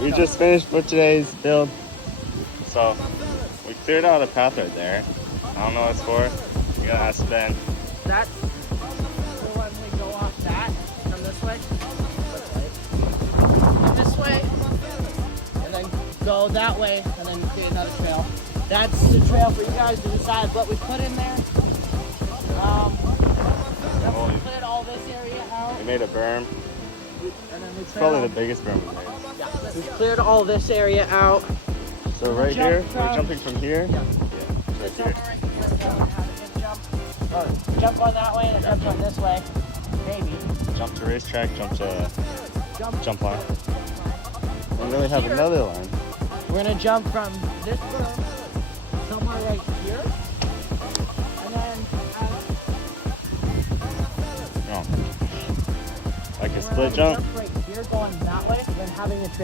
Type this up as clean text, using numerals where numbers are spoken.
We just finished for today's build. So we cleared out a path right there. I don't know what it's for. You gotta ask Ben. That's for when we go off that. Come this way. This way. And then go that way and then create another trail. That's the trail for you guys to decide what we put in there. We cleared all this area out. We made a berm. And then we It's probably the biggest berm we made. Yeah, we cleared all this area out. So right here, we're jumping from here. Yeah. Right here. Jump on that way and jump on this way. Maybe. Jump to racetrack, jump line. And then we have another line. We're gonna jump from this berm somewhere right here. And then No. Like a split jump. Right here going that way, then having a